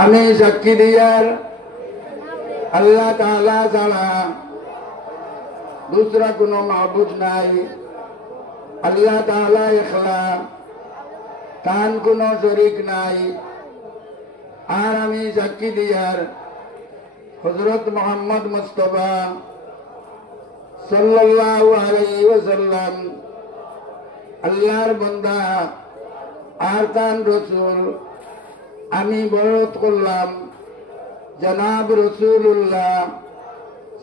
আমি সাক্ষী দিয়ার আল্লাহ তাআলা ছাড়া दूसरा কোনো মাবুদ নাই। আল্লাহ তাআলা একলা, তার কোনো শরীক নাই। আর আমি সাক্ষী দিয়ার হযরত মুহাম্মদ মুস্তাফা সাল্লাল্লাহু আলাইহি ওয়াসাল্লাম আল্লাহর বান্দা আর তার রাসূল। আমি বরত করলাম জনাব রাসূলুল্লাহ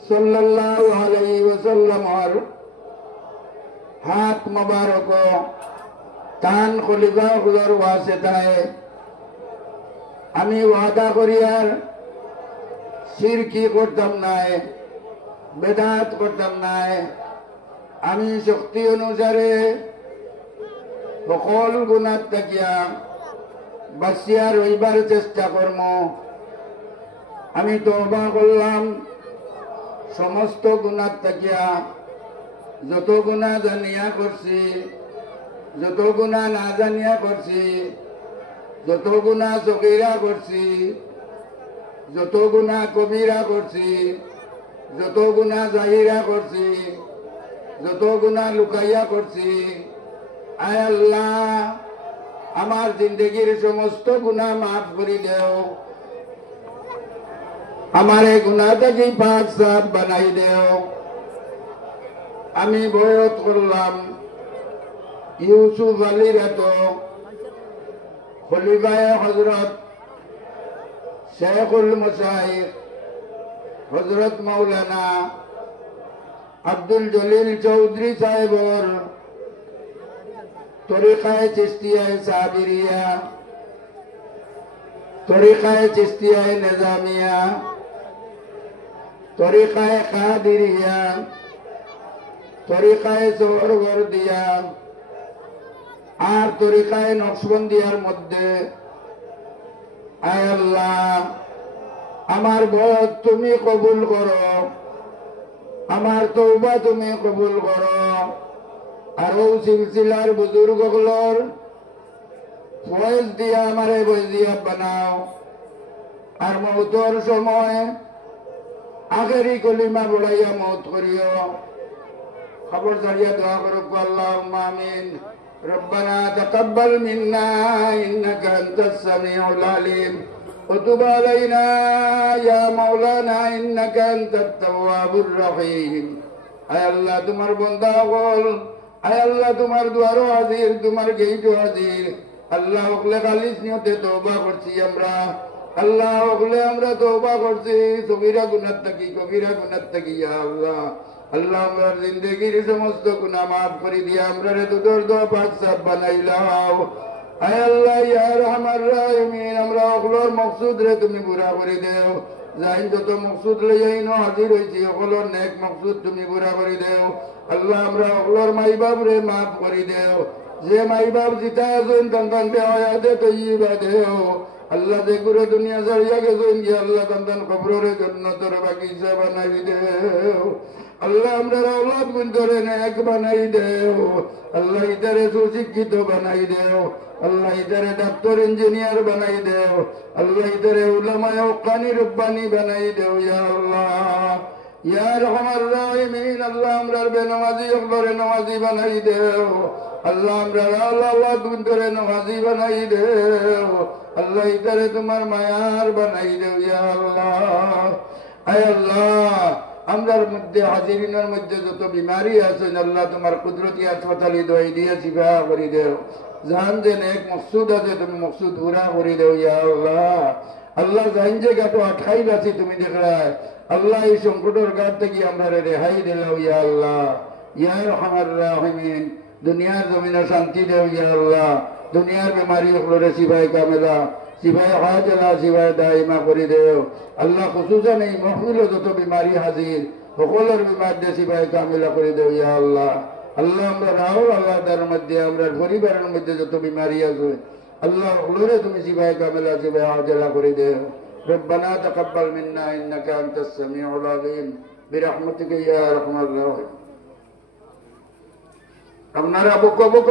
সাল্লাল্লাহু আলাইহি ওয়াসাল্লামের হাত মোবারক তান খলিফা গুলোর ওয়াসিতায় আমি ওয়াদা করিয়ার শিরকি করতাম নাই, বেদাত করতাম নাই। আমি শক্তি অনুসারে সকল গুণাত থাকিয়া বাঁচিয়া রইবার চেষ্টা করম। আমি তওবা করলাম সমস্ত গুণাত থাকিয়া, যত গুণা জানিয়া করছি, যত গুণা না জানিয়া করছি, যত গুণা সগীরা করছি, যত গুণা কবিরা করছি, যত গুণা জাহিরা করছি, যত গুণা লুকাইয়া করছি। আয় আল্লাহ, আমার জিন্দগির সমস্ত গুণা মাফ করে দেও। আমার এই গুণা থেকে পাক সাফ বানাই দেও। আমি বয়ত করলাম ইউসুফ আলীর এত খলিফায়ে হযরত শেখুল মশাইখ হযরত মাওলানা আব্দুল জলিল চৌধুরী সাহেবর তরিকায়ে চিশতিয়ায়ে সাবিরিয়া, তরিকায়ে চিশতিয়ায়ে নিজামিয়া, তরিকায়ে কাদিরিয়া, তরিকায়ে সোহরওয়ার্দিয়া আর তরিকায়ে নকশবন্দিয়ার মধ্যে আয় আল্লাহ, আমার বয়স তুমি কবুল করো, আমার তওবা তুমি কবুল করো। আর ও সিলসিলার বুজুর্গগুলোর ফয়েজ দিয়া আমারে বৈজিয়া বানাও। আর মৌতর সময় আখেরি কলিমা বড়াইয়া মৌত করিও। খবর জারিয়া দোয়া করো আল্লাহুম্মা আমিন। রব্বানা তাকাব্বাল মিন্না ইন্নাকা আনতাস সামিউল আলিম ওয়া তুব আলাইনা ইয়া মাওলানা ইন্নাকা আনতাত তাওয়াবুর রহিম। আয় আল্লাহ, তোমার বান্দা বল, আয় আল্লাহ তোমার দুয়ারও হাজির, তোমার গেইটও হাজির। আল্লাহ ওগলে খালিস নিয়তে তওবা করছি আমরা। আল্লাহ ওগলে আমরা তওবা করছি সগীরা গুনাহ থেকে, কবিরা গুনাহ থেকে। ইয়া আল্লাহ, আল্লাহ আমার জিন্দগির সমস্ত গুনাহ মাফ করে দিয়া আমরা রে তোর দোয়া পাক সাফ বানাইলাও। আয় আল্লাহ ইয়া রহমান রাহিমিন, আমরা ওগলোর মকসুদ রে তুমি পুরা করে দেও। যাই যত মকসুদ লইয়াইন হাজির হয়েছি ওগলোর নেক মকসুদ তুমি পুরা করে দেও। আল্লাহ আমরা ওগলোর মাই বাপ রে মাফ করে দেও। যে মাই বাপ জিতা আছেন সন্তান দেওয়া তৈবা দেও। আল্লাহ যে গুরু দুনিয়া ছাড়িয়া গেছেন গিয়ে আল্লাহ সন্তান কবরের জান্নাতের বাগিচা বানাই দেও। আল্লাহ আমরা আওলাদ গুণরে নেক বানাই দেও। আল্লাহ ইতারে সুশিক্ষিত বানাই দেও। আল্লাহ ইতারে ডাক্তার ইঞ্জিনিয়ার বানাই দেও। আল্লাহ ইতারে উলামায়ে হক্কানি রব্বানি বানাই দেও। ইয়া আল্লাহ ইয়া রহমান রাহিমিন, আল্লাহ আমরার বেনমাজি ওগলরে নমাজি বানাই দেও। আল্লাহ আমরা আওলাদ গুণরে নমাজি বানাই দেও। আল্লাহ ইতারে তোমার মায়ার বানাই দেও। ইয়া আল্লাহ, আয় আল্লাহ আমরার মধ্যে হাজিরিনের মধ্যে যত বিমারি আছেন আল্লাহ তোমার কুদরতি হাসপাতালি দোয়াই দিয়ে শিফা করে দেও। জান যে নেক মকসুদ আছে তুমি মকসুদ পুরা করে দেও। ইয়া আল্লাহ, আল্লাহ জান যে গাটো আটকাই আছি তুমি দেখরায় আল্লাহ এই সংকটের গাট থেকে আমরা রেহাই দিলাও। ইয়া আল্লাহ ইয়া রহমান রাহিমিন, দুনিয়ার জমিনে শান্তি দেও। ইয়া আল্লাহ, দুনিয়ার বেমারি ওগুলোরে শিফায়ে কামেলা, শিফায়ে হাজলা, শিফায়ে দাইমা করে দেও। আল্লাহ খুসুসান এই মহফিলে যত বিমারি হাজির সকলের বিমার দিয়ে শিফায়ে কামেলা করে দেও। ইয়া আল্লাহ, আল্লাহ আমরা রাহুল আল্লাহ তার মধ্যে আমরা পরিবারের মধ্যে যত বিমারি আছে আল্লাহ ওগুলোরে তুমি শিফায়ে কামেলা, শিফায়ে হাজলা করে দেও। ربنا تقبل منا إنك أنت السميع العليم برحمتك يا أرحم الراحمين. আপনারা বকবক